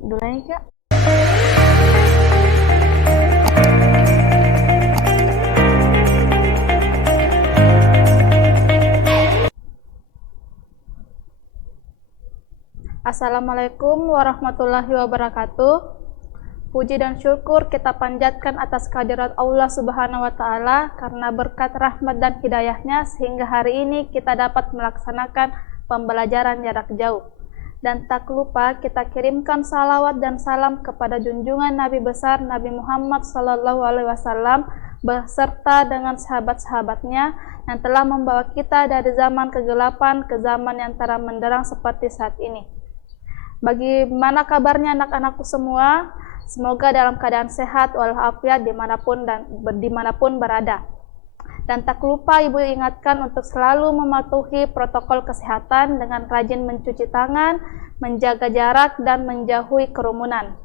Duluan Kak. Assalamualaikum warahmatullahi wabarakatuh. Puji dan syukur kita panjatkan atas kehadirat Allah Subhanahu wa Ta'ala karena berkat rahmat dan hidayahnya sehingga hari ini kita dapat melaksanakan pembelajaran jarak jauh. Dan tak lupa kita kirimkan salawat dan salam kepada junjungan Nabi besar Nabi Muhammad SAW beserta dengan sahabat-sahabatnya yang telah membawa kita dari zaman kegelapan ke zaman yang terang benderang seperti saat ini. Bagaimana kabarnya anak-anakku semua? Semoga dalam keadaan sehat walafiat dimanapun berada. Dan tak lupa Ibu ingatkan untuk selalu mematuhi protokol kesehatan dengan rajin mencuci tangan, menjaga jarak, dan menjauhi kerumunan.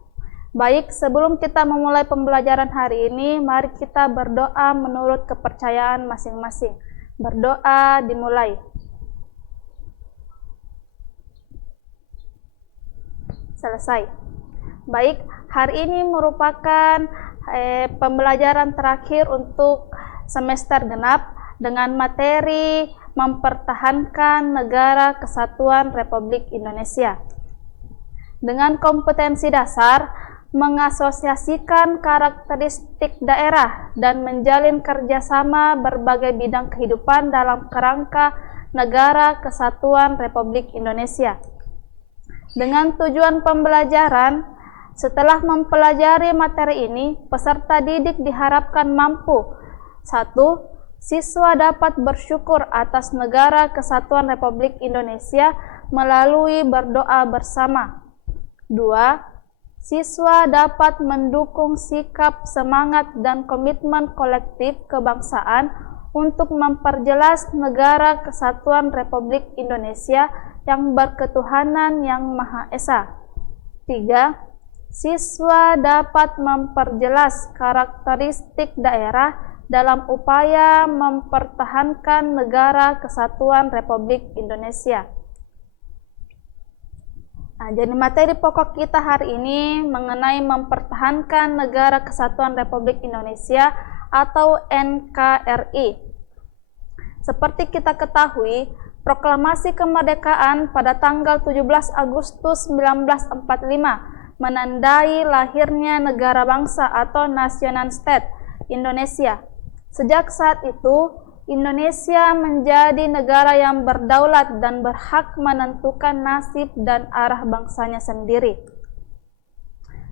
Baik, sebelum kita memulai pembelajaran hari ini, mari kita berdoa menurut kepercayaan masing-masing. Berdoa dimulai. Selesai. Baik, hari ini merupakan pembelajaran terakhir untuk semester genap dengan materi mempertahankan negara kesatuan Republik Indonesia. Dengan kompetensi dasar, mengasosiasikan karakteristik daerah dan menjalin kerjasama berbagai bidang kehidupan dalam kerangka negara kesatuan Republik Indonesia. Dengan tujuan pembelajaran, setelah mempelajari materi ini, peserta didik diharapkan mampu 1. Siswa dapat bersyukur atas negara kesatuan Republik Indonesia melalui berdoa bersama. 2. Siswa dapat mendukung sikap, semangat, dan komitmen kolektif kebangsaan untuk memperjelas negara kesatuan Republik Indonesia yang berketuhanan yang Maha Esa. 3. Siswa dapat memperjelas karakteristik daerah dalam upaya mempertahankan negara kesatuan Republik Indonesia. Jadi materi pokok kita hari ini mengenai mempertahankan negara kesatuan Republik Indonesia atau NKRI. Seperti kita ketahui, proklamasi kemerdekaan pada tanggal 17 Agustus 1945 menandai lahirnya negara bangsa atau nation state Indonesia. Sejak saat itu, Indonesia menjadi negara yang berdaulat dan berhak menentukan nasib dan arah bangsanya sendiri.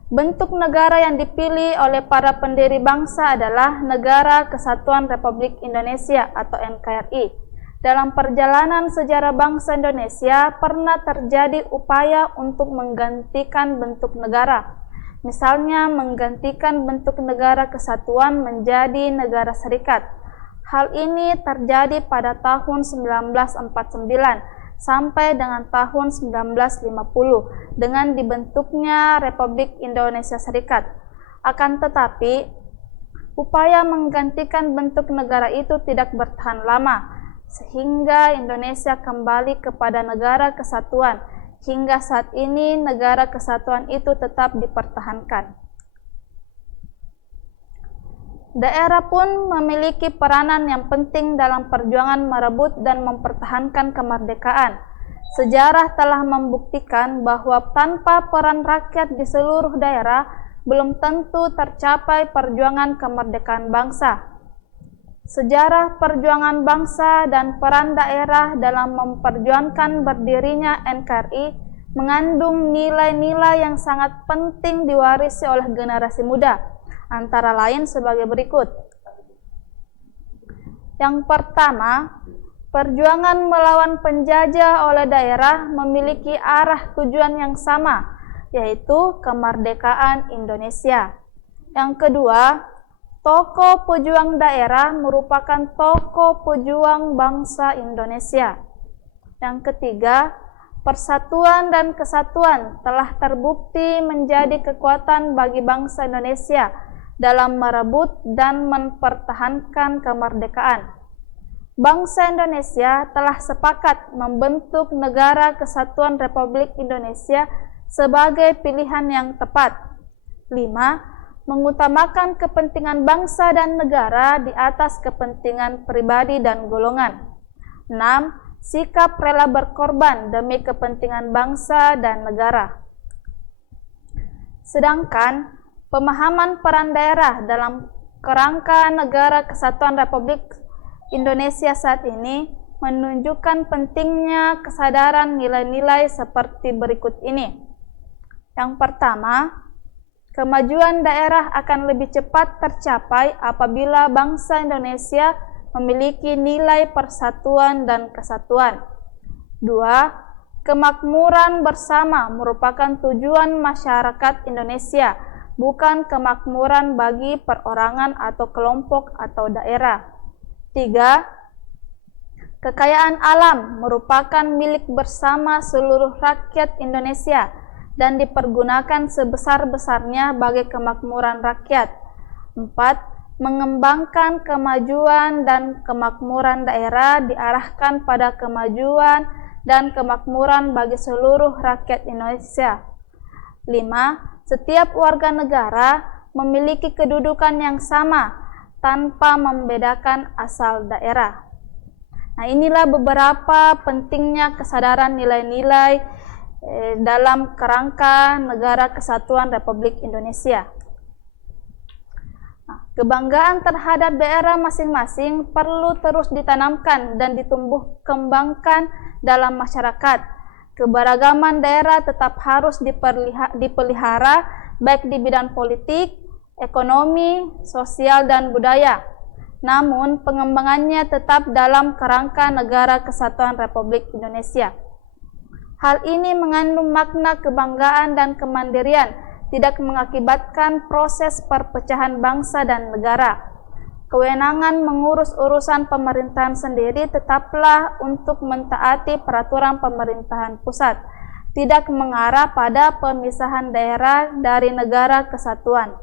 Bentuk negara yang dipilih oleh para pendiri bangsa adalah Negara Kesatuan Republik Indonesia atau NKRI. Dalam perjalanan sejarah bangsa Indonesia, pernah terjadi upaya untuk menggantikan bentuk negara. Misalnya menggantikan bentuk negara kesatuan menjadi negara serikat. Hal ini terjadi pada tahun 1949 sampai dengan tahun 1950 dengan dibentuknya Republik Indonesia Serikat. Akan tetapi, upaya menggantikan bentuk negara itu tidak bertahan lama, sehingga Indonesia kembali kepada negara kesatuan. Hingga saat ini negara kesatuan itu tetap dipertahankan. Daerah pun memiliki peranan yang penting dalam perjuangan merebut dan mempertahankan kemerdekaan. Sejarah telah membuktikan bahwa tanpa peran rakyat di seluruh daerah, belum tentu tercapai perjuangan kemerdekaan bangsa. Sejarah perjuangan bangsa dan peran daerah dalam memperjuangkan berdirinya NKRI mengandung nilai-nilai yang sangat penting diwarisi oleh generasi muda, antara lain sebagai berikut. Yang pertama, perjuangan melawan penjajah oleh daerah memiliki arah tujuan yang sama, yaitu kemerdekaan Indonesia. Yang kedua, tokoh pejuang daerah merupakan tokoh pejuang bangsa Indonesia. Yang ketiga, persatuan dan kesatuan telah terbukti menjadi kekuatan bagi bangsa Indonesia dalam merebut dan mempertahankan kemerdekaan. Bangsa Indonesia telah sepakat membentuk Negara Kesatuan Republik Indonesia sebagai pilihan yang tepat. 5. Mengutamakan kepentingan bangsa dan negara di atas kepentingan pribadi dan golongan. 6. Sikap rela berkorban demi kepentingan bangsa dan negara. Sedangkan pemahaman peran daerah dalam kerangka Negara Kesatuan Republik Indonesia saat ini menunjukkan pentingnya kesadaran nilai-nilai seperti berikut ini. Yang pertama, kemajuan daerah akan lebih cepat tercapai apabila bangsa Indonesia memiliki nilai persatuan dan kesatuan. 2. Kemakmuran bersama merupakan tujuan masyarakat Indonesia, bukan kemakmuran bagi perorangan atau kelompok atau daerah. 3. Kekayaan alam merupakan milik bersama seluruh rakyat Indonesia dan dipergunakan sebesar-besarnya bagi kemakmuran rakyat. 4. Mengembangkan kemajuan dan kemakmuran daerah diarahkan pada kemajuan dan kemakmuran bagi seluruh rakyat Indonesia. 5. Setiap warga negara memiliki kedudukan yang sama tanpa membedakan asal daerah. Nah, inilah beberapa pentingnya kesadaran nilai-nilai dalam kerangka Negara Kesatuan Republik Indonesia. Kebanggaan terhadap daerah masing-masing perlu terus ditanamkan dan ditumbuh kembangkan dalam masyarakat. Keberagaman daerah tetap harus dipelihara baik di bidang politik, ekonomi, sosial, dan budaya. Namun, pengembangannya tetap dalam kerangka Negara Kesatuan Republik Indonesia. Hal ini mengandung makna kebanggaan dan kemandirian, tidak mengakibatkan proses perpecahan bangsa dan negara. Kewenangan mengurus urusan pemerintahan sendiri tetaplah untuk mentaati peraturan pemerintahan pusat, tidak mengarah pada pemisahan daerah dari negara kesatuan.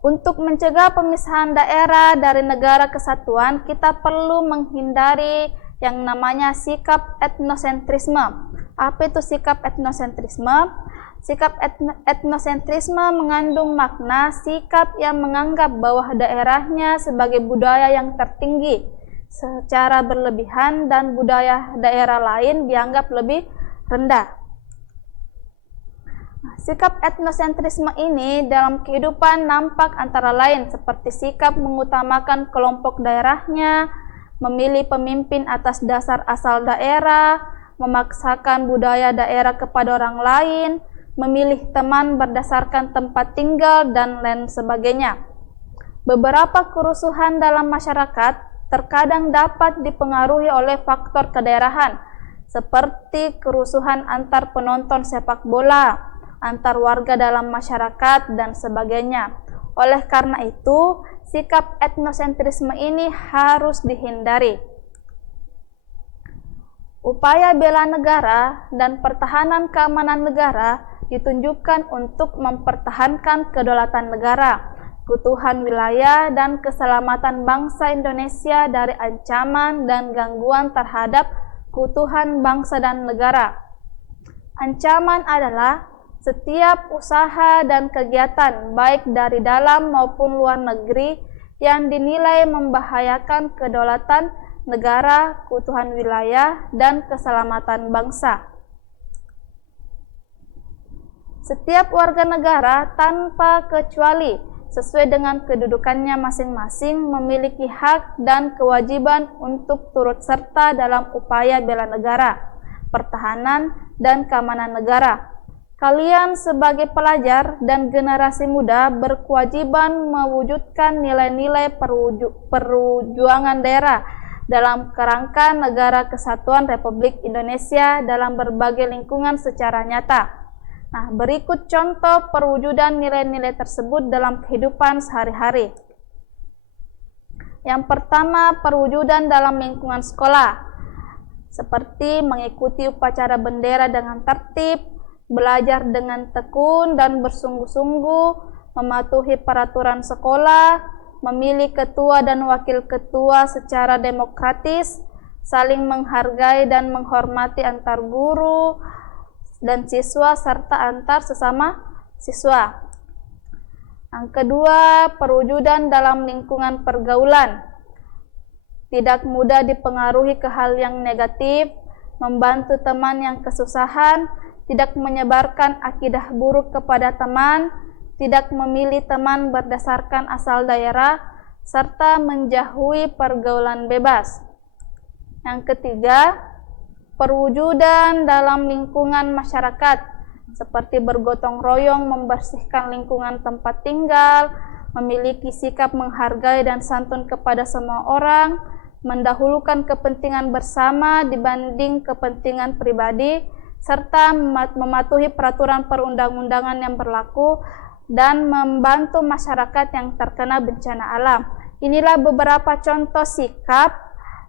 Untuk mencegah pemisahan daerah dari negara kesatuan, kita perlu menghindari yang namanya sikap etnosentrisme. Apa itu sikap etnosentrisme? Sikap etnosentrisme mengandung makna sikap yang menganggap bahwa daerahnya sebagai budaya yang tertinggi secara berlebihan dan budaya daerah lain dianggap lebih rendah. Sikap etnosentrisme ini dalam kehidupan nampak antara lain seperti sikap mengutamakan kelompok daerahnya, memilih pemimpin atas dasar asal daerah, memaksakan budaya daerah kepada orang lain, memilih teman berdasarkan tempat tinggal, dan lain sebagainya. Beberapa kerusuhan dalam masyarakat terkadang dapat dipengaruhi oleh faktor kedaerahan, seperti kerusuhan antar penonton sepak bola, antar warga dalam masyarakat, dan sebagainya. Oleh karena itu, sikap etnosentrisme ini harus dihindari. Upaya bela negara dan pertahanan keamanan negara ditunjukkan untuk mempertahankan kedaulatan negara, keutuhan wilayah, dan keselamatan bangsa Indonesia dari ancaman dan gangguan terhadap keutuhan bangsa dan negara. Ancaman adalah setiap usaha dan kegiatan baik dari dalam maupun luar negeri yang dinilai membahayakan kedaulatan negara, keutuhan wilayah, dan keselamatan bangsa. Setiap warga negara tanpa kecuali sesuai dengan kedudukannya masing-masing memiliki hak dan kewajiban untuk turut serta dalam upaya bela negara, pertahanan, dan keamanan negara. Kalian sebagai pelajar dan generasi muda berkewajiban mewujudkan nilai-nilai perjuangan daerah dalam kerangka Negara Kesatuan Republik Indonesia dalam berbagai lingkungan secara nyata. Nah, berikut contoh perwujudan nilai-nilai tersebut dalam kehidupan sehari-hari. Yang pertama, perwujudan dalam lingkungan sekolah, seperti mengikuti upacara bendera dengan tertib, belajar dengan tekun dan bersungguh-sungguh, mematuhi peraturan sekolah, memilih ketua dan wakil ketua secara demokratis, saling menghargai dan menghormati antar guru, dan siswa serta antar sesama siswa. Yang kedua, perwujudan dalam lingkungan pergaulan. Tidak mudah dipengaruhi ke hal yang negatif, membantu teman yang kesusahan, tidak menyebarkan akidah buruk kepada teman, tidak memilih teman berdasarkan asal daerah, serta menjauhi pergaulan bebas. Yang ketiga, perwujudan dalam lingkungan masyarakat, seperti bergotong royong membersihkan lingkungan tempat tinggal, memiliki sikap menghargai dan santun kepada semua orang, mendahulukan kepentingan bersama dibanding kepentingan pribadi, serta mematuhi peraturan perundang-undangan yang berlaku, dan membantu masyarakat yang terkena bencana alam. Inilah beberapa contoh sikap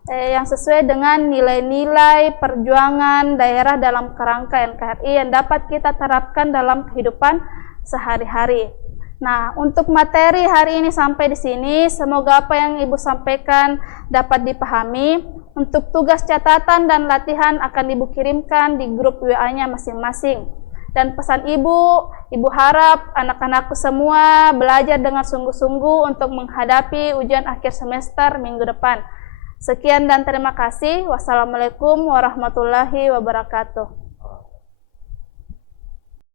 yang sesuai dengan nilai-nilai perjuangan daerah dalam kerangka NKRI yang dapat kita terapkan dalam kehidupan sehari-hari. Nah, untuk materi hari ini sampai di sini, semoga apa yang Ibu sampaikan dapat dipahami. Untuk tugas catatan dan latihan akan Ibu kirimkan di grup WA-nya masing-masing. Dan pesan Ibu harap anak-anakku semua belajar dengan sungguh-sungguh untuk menghadapi ujian akhir semester minggu depan. Sekian dan terima kasih. Wassalamualaikum warahmatullahi wabarakatuh.